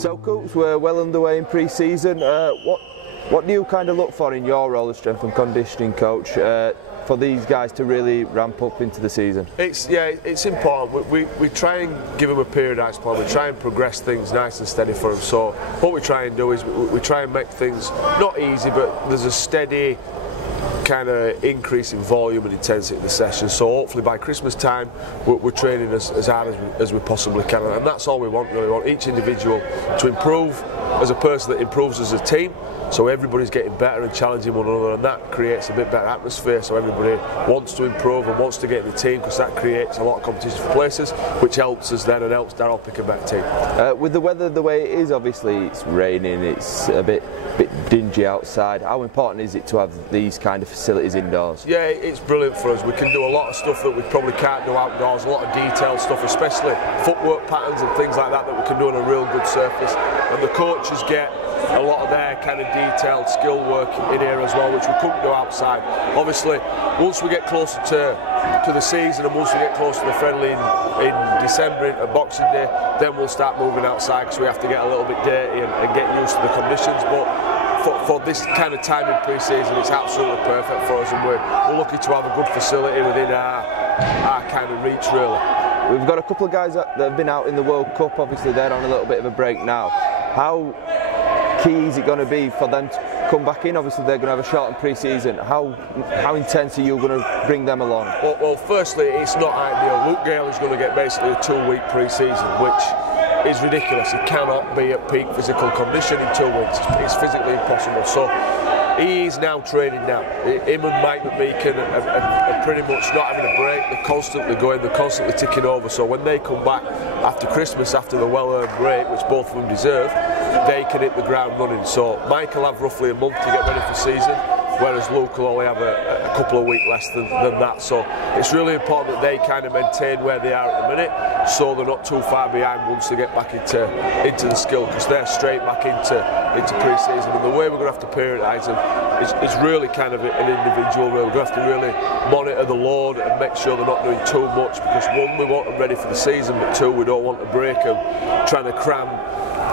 So, Coops, we're well underway in pre-season. What do you kind of look for in your role as strength and conditioning coach for these guys to really ramp up into the season? It's important. We try and give them a periodised plan. We try and progress things nice and steady for them. So what we try and do is we try and make things not easy, but there's a steady kind of increase in volume and intensity in the session. So hopefully by Christmas time we're training as hard as we possibly can, and that's all we want. We want each individual to improve as a person that improves as a team, so everybody's getting better and challenging one another, and that creates a bit better atmosphere, so everybody wants to improve and wants to get in the team, because that creates a lot of competition for places, which helps us then and helps Darrell pick a better team. With the weather the way it is, obviously it's raining, it's a bit dingy outside. How important is it to have these kind of facilities indoors? Yeah, it's brilliant for us. We can do a lot of stuff that we probably can't do outdoors, a lot of detailed stuff, especially footwork patterns and things like that we can do on a real good surface, and the coaches get a lot of their kind of detailed skill work in here as well, which we couldn't do outside. Obviously, once we get closer to the season and once we get closer to the friendly in December at Boxing Day, then we'll start moving outside, because we have to get a little bit dirty and get used to the conditions. But for this kind of time in pre-season, it's absolutely perfect for us, and we're lucky to have a good facility within our kind of reach, really. We've got a couple of guys that have been out in the World Cup. Obviously they're on a little bit of a break now. How key is it going to be for them to come back in? Obviously they're going to have a shortened pre-season. How intense are you going to bring them along? Well, firstly, it's not ideal. Luke Gale is going to get basically a 2-week pre-season, which is ridiculous. He cannot be at peak physical condition in 2 weeks. It's physically impossible. So he's now training now. Him and Mike McMeekin are pretty much not having a break. They're constantly going, they're constantly ticking over. So when they come back after Christmas, after the well-earned break, which both of them deserve, they can hit the ground running. So Mike will have roughly a month to get ready for season, whereas Luke will only have a couple of weeks less than that. So it's really important that they kind of maintain where they are at the minute, so they're not too far behind once they get back into the skill, because they're straight back into pre-season. And the way we're going to have to periodise them is really kind of an individual. We're going to have to really monitor the load and make sure they're not doing too much, because one, we want them ready for the season, but two, we don't want to break them trying to cram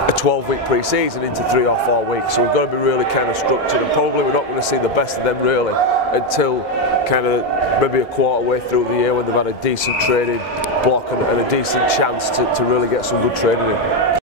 a 12-week pre-season into 3 or 4 weeks. So we've got to be really kind of structured, and probably we're not going to see the best of them really until kind of maybe a quarter way through the year, when they've had a decent training block and a decent chance to really get some good training in.